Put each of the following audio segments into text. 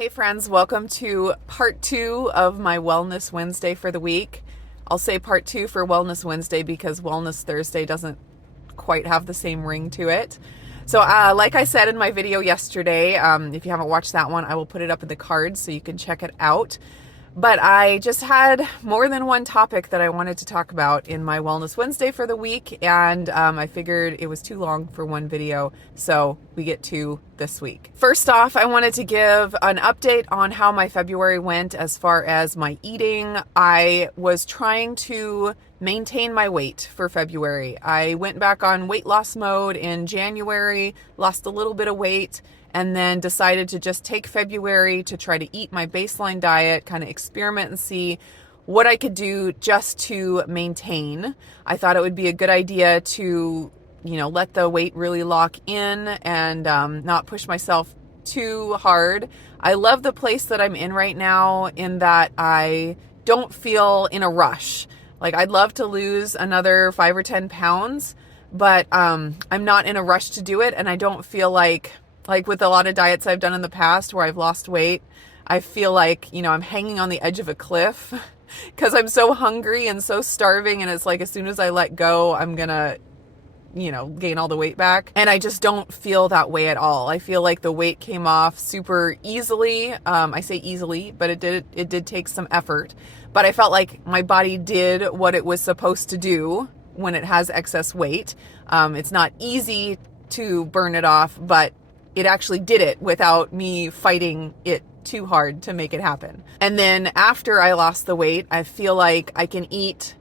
Hey friends, welcome to part 2 of my Wellness Wednesday for the week. I'll say part 2 for Wellness Wednesday because Wellness Thursday doesn't quite have the same ring to it. So like I said in my video yesterday, if you haven't watched that one, I will put it up in the cards so you can check it out. But I just had more than one topic that I wanted to talk about in my Wellness Wednesday for the week, and I figured it was too long for one video, so we get to this week. First off, I wanted to give an update on how my February went as far as my eating. I was trying to maintain my weight for February. I went back on weight loss mode in January, lost a little bit of weight, and then decided to just take February to try to eat my baseline diet, kind of experiment and see what I could do just to maintain. I thought it would be a good idea to, let the weight really lock in and not push myself too hard. I love the place that I'm in right now in that I don't feel in a rush. Like, I'd love to lose another 5 or 10 pounds, but I'm not in a rush to do it, and I don't feel like with a lot of diets I've done in the past where I've lost weight, I feel like, I'm hanging on the edge of a cliff because I'm so hungry and so starving. And it's like, as soon as I let go, I'm going to, gain all the weight back. And I just don't feel that way at all. I feel like the weight came off super easily. I say easily, but it did take some effort. But I felt like my body did what it was supposed to do when it has excess weight. It's not easy to burn it off, but it actually did it without me fighting it too hard to make it happen. And then after I lost the weight, I feel like I can eat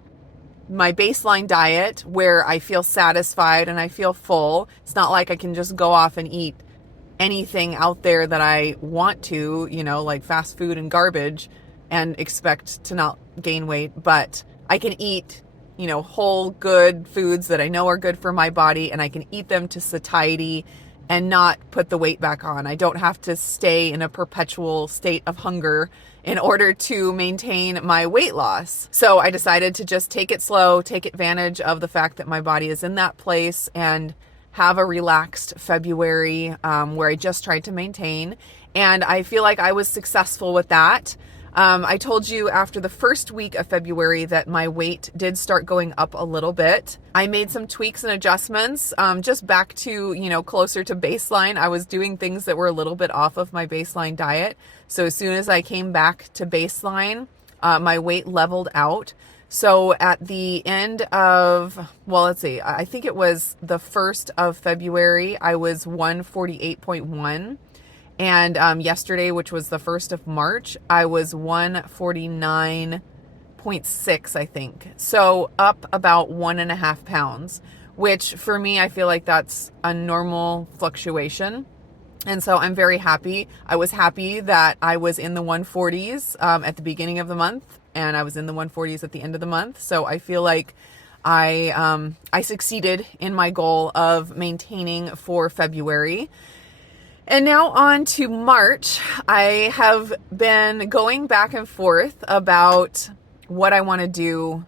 my baseline diet where I feel satisfied and I feel full. It's not like I can just go off and eat anything out there that I want to, like fast food and garbage, and expect to not gain weight. But I can eat, whole good foods that I know are good for my body, and I can eat them to satiety and not put the weight back on. I don't have to stay in a perpetual state of hunger in order to maintain my weight loss. So I decided to just take it slow, take advantage of the fact that my body is in that place, and have a relaxed February where I just tried to maintain. And I feel like I was successful with that. I told you after the first week of February that my weight did start going up a little bit. I made some tweaks and adjustments, just back to, closer to baseline. I was doing things that were a little bit off of my baseline diet. So as soon as I came back to baseline, my weight leveled out. So at the end of, I think it was the 1st of February, I was 148.1. And yesterday, which was the 1st of March, I was 149.6, I think. So up about 1.5 pounds, which for me, I feel like that's a normal fluctuation. And so I'm very happy. I was happy that I was in the 140s at the beginning of the month, and I was in the 140s at the end of the month. So I feel like I succeeded in my goal of maintaining for February. And now on to March. I have been going back and forth about what I want to do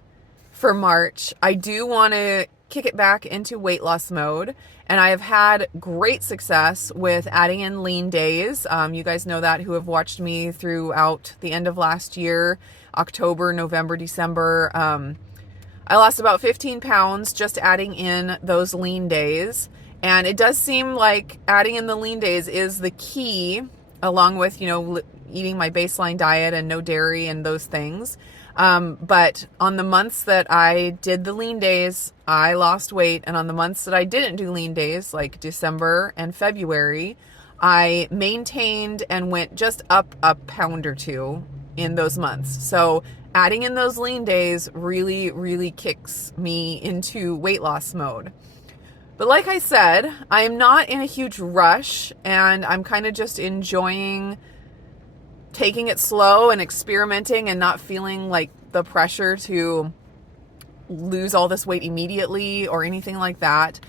for March. I do want to kick it back into weight loss mode, and I have had great success with adding in lean days. You guys know that who have watched me throughout the end of last year, October, November, December. I lost about 15 pounds just adding in those lean days. And it does seem like adding in the lean days is the key, along with, eating my baseline diet and no dairy and those things. But on the months that I did the lean days, I lost weight. And on the months that I didn't do lean days, like December and February, I maintained and went just up a pound or 2 in those months. So adding in those lean days really, really kicks me into weight loss mode. But like I said, I'm not in a huge rush, and I'm kind of just enjoying taking it slow and experimenting and not feeling like the pressure to lose all this weight immediately or anything like that.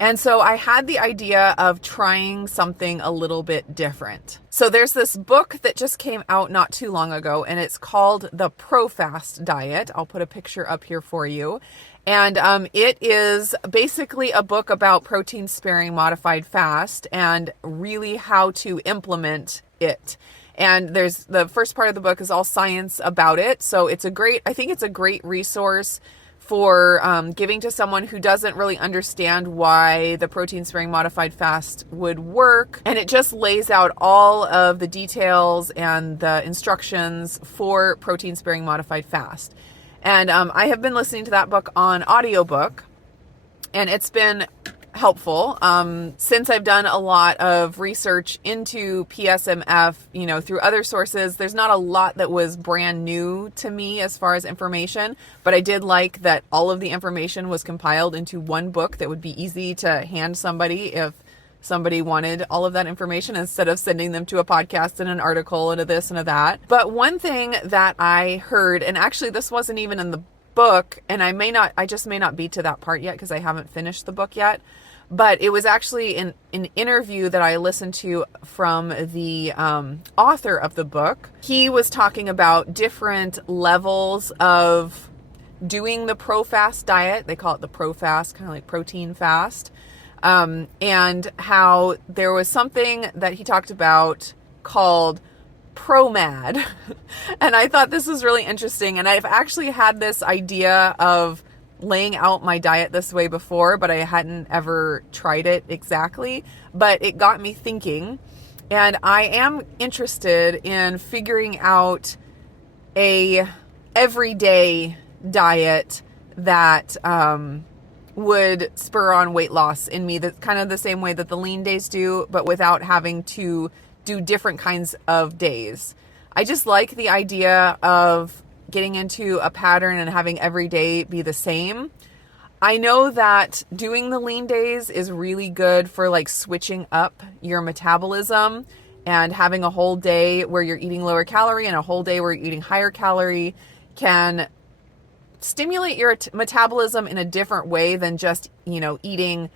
And so I had the idea of trying something a little bit different. So there's this book that just came out not too long ago, and it's called The ProFast Diet. I'll put a picture up here for you. And it is basically a book about protein sparing modified fast and really how to implement it. And there's the first part of the book is all science about it. So I think it's a great resource for giving to someone who doesn't really understand why the protein sparing modified fast would work. And it just lays out all of the details and the instructions for protein sparing modified fast. And I have been listening to that book on audiobook, and it's been helpful. Since I've done a lot of research into PSMF, through other sources, there's not a lot that was brand new to me as far as information, but I did like that all of the information was compiled into one book that would be easy to hand somebody if somebody wanted all of that information, instead of sending them to a podcast and an article and a this and a that. But one thing that I heard, and actually this wasn't even in the book, and I just may not be to that part yet because I haven't finished the book yet, but it was actually an interview that I listened to from the author of the book. He was talking about different levels of doing the ProFast diet. They call it the ProFast, kind of like protein fast. And how there was something that he talked about called PrOMAD. And I thought this was really interesting. And I've actually had this idea of laying out my diet this way before, but I hadn't ever tried it exactly. But it got me thinking, and I am interested in figuring out a everyday diet that would spur on weight loss in me. That's kind of the same way that the lean days do, but without having to do different kinds of days. I just like the idea of getting into a pattern and having every day be the same. I know that doing the lean days is really good for like switching up your metabolism, and having a whole day where you're eating lower calorie and a whole day where you're eating higher calorie can stimulate your metabolism in a different way than just, eating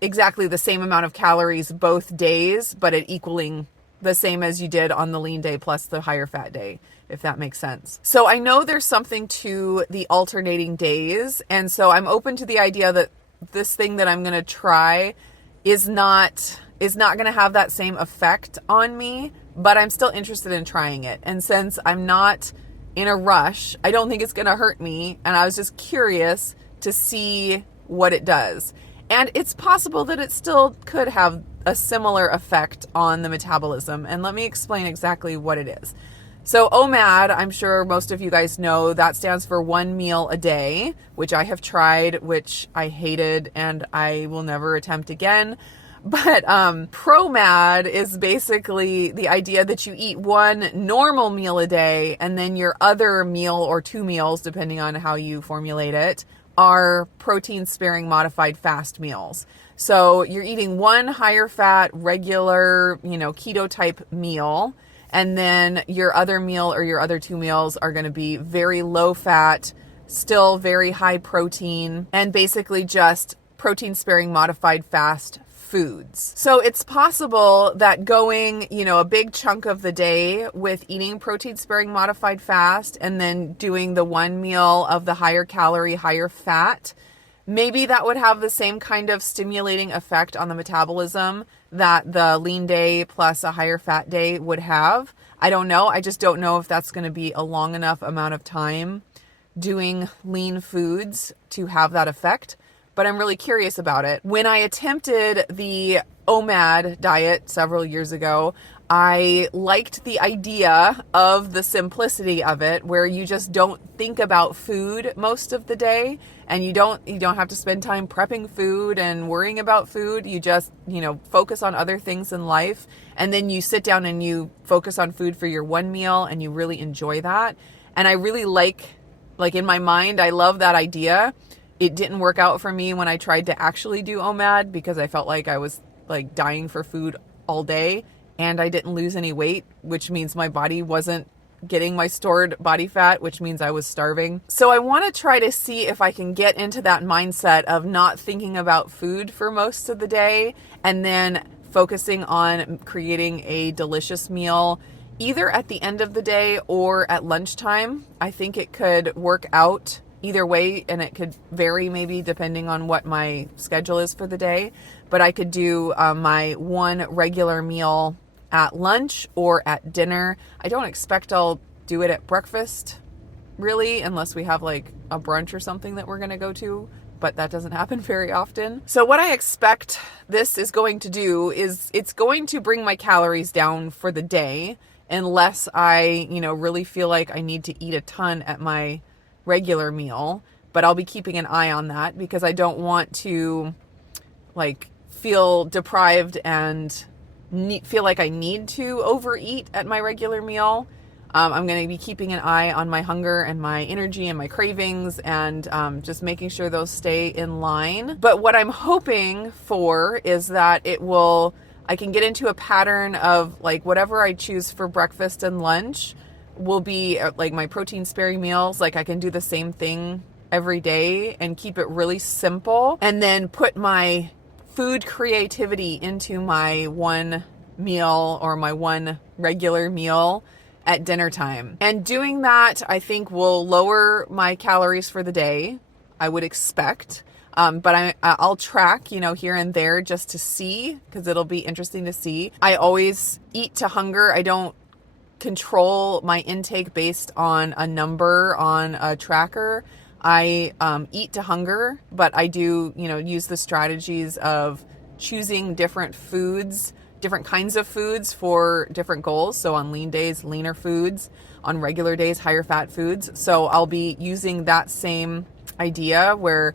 exactly the same amount of calories both days, but it equaling the same as you did on the lean day plus the higher fat day, if that makes sense. So I know there's something to the alternating days. And so I'm open to the idea that this thing that I'm going to try is not going to have that same effect on me, but I'm still interested in trying it. And since I'm not in a rush, I don't think it's going to hurt me. And I was just curious to see what it does. And it's possible that it still could have a similar effect on the metabolism. And let me explain exactly what it is. So OMAD, I'm sure most of you guys know, that stands for 1 meal a day, which I have tried, which I hated and I will never attempt again. But PrOMAD is basically the idea that you eat 1 normal meal a day, and then your other meal or 2 meals, depending on how you formulate it, are protein sparing modified fast meals. So you're eating 1 higher fat, regular, keto type meal, and then your other meal or your other 2 meals are going to be very low fat, still very high protein, and basically just protein sparing modified fast foods. So it's possible that going, a big chunk of the day with eating protein sparing modified fast and then doing the 1 meal of the higher calorie, higher fat, maybe that would have the same kind of stimulating effect on the metabolism that the lean day plus a higher fat day would have. I don't know. I just don't know if that's going to be a long enough amount of time doing lean foods to have that effect. But I'm really curious about it. When I attempted the OMAD diet several years ago, I liked the idea of the simplicity of it, where you just don't think about food most of the day, and you don't have to spend time prepping food and worrying about food. You just, focus on other things in life, and then you sit down and you focus on food for your 1 meal, and you really enjoy that. And I really like in my mind, I love that idea. It didn't work out for me when I tried to actually do OMAD because I felt like I was dying for food all day, and I didn't lose any weight, which means my body wasn't getting my stored body fat, which means I was starving. So I want to try to see if I can get into that mindset of not thinking about food for most of the day, and then focusing on creating a delicious meal either at the end of the day or at lunchtime. I think it could work out either way, and it could vary maybe depending on what my schedule is for the day. But I could do my 1 regular meal at lunch or at dinner. I don't expect I'll do it at breakfast, really, unless we have like a brunch or something that we're going to go to, but that doesn't happen very often. So what I expect this is going to do is it's going to bring my calories down for the day, unless I, really feel like I need to eat a ton at my regular meal. But I'll be keeping an eye on that because I don't want to like feel deprived and feel like I need to overeat at my regular meal. I'm going to be keeping an eye on my hunger and my energy and my cravings, and just making sure those stay in line. But what I'm hoping for is that I can get into a pattern of like whatever I choose for breakfast and lunch will be like my protein sparing meals. Like I can do the same thing every day and keep it really simple, and then put my food creativity into my one meal or my one regular meal at dinner time. And doing that, I think, will lower my calories for the day, I would expect. But I'll track, here and there just to see, because it'll be interesting to see. I always eat to hunger. I don't control my intake based on a number on a tracker. I eat to hunger, but I do, use the strategies of choosing different foods, different kinds of foods for different goals. So on lean days, leaner foods. On regular days, higher fat foods. So I'll be using that same idea where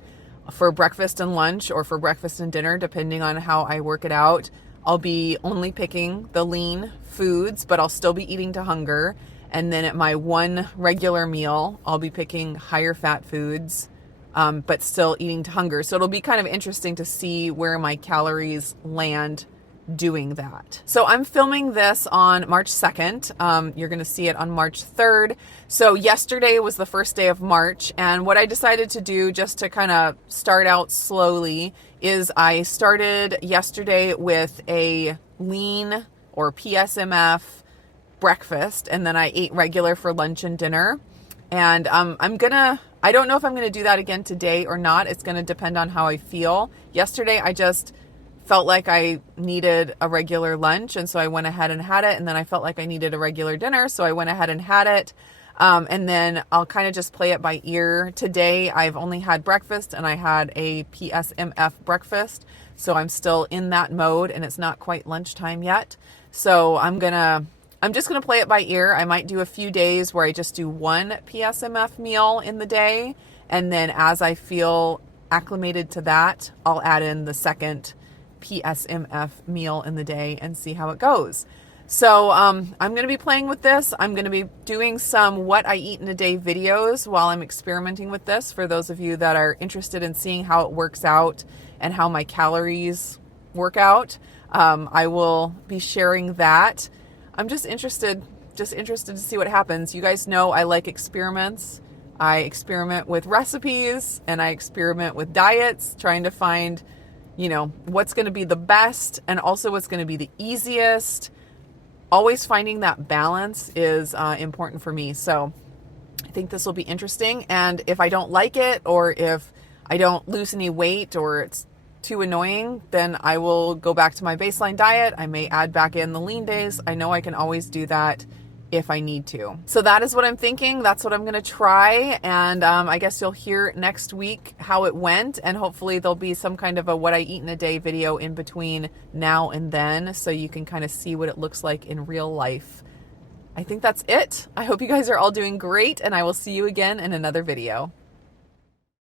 for breakfast and lunch, or for breakfast and dinner, depending on how I work it out, I'll be only picking the lean foods, but I'll still be eating to hunger. And then at my one regular meal, I'll be picking higher fat foods, but still eating to hunger. So it'll be kind of interesting to see where my calories land doing that. So I'm filming this on March 2nd. You're going to see it on March 3rd. So yesterday was the first day of March. And what I decided to do, just to kind of start out slowly, is I started yesterday with a lean or PSMF breakfast. And then I ate regular for lunch and dinner. And I don't know if I'm going to do that again today or not. It's going to depend on how I feel. Yesterday, I just felt like I needed a regular lunch, and so I went ahead and had it. And then I felt like I needed a regular dinner, so I went ahead and had it. And then I'll kind of just play it by ear. Today, I've only had breakfast, and I had a psmf breakfast, so I'm still in that mode, and it's not quite lunchtime yet. So I'm just gonna play it by ear. I might do a few days where I just do one psmf meal in the day, and then as I feel acclimated to that, I'll add in the second psmf meal in the day and see how it goes. So I'm going to be playing with this. I'm going to be doing some what I eat in a day videos while I'm experimenting with this, for those of you that are interested in seeing how it works out and how my calories work out. I will be sharing that. I'm just interested to see what happens. You guys know I like experiments. I experiment with recipes and I experiment with diets, trying to find what's going to be the best and also what's going to be the easiest. Always finding that balance is important for me. So I think this will be interesting. And if I don't like it, or if I don't lose any weight, or it's too annoying, then I will go back to my baseline diet. I may add back in the lean days. I know I can always do that if I need to. So that is what I'm thinking. That's what I'm going to try. And I guess you'll hear next week how it went. And hopefully there'll be some kind of a what I eat in a day video in between now and then, so you can kind of see what it looks like in real life. I think that's it. I hope you guys are all doing great, and I will see you again in another video.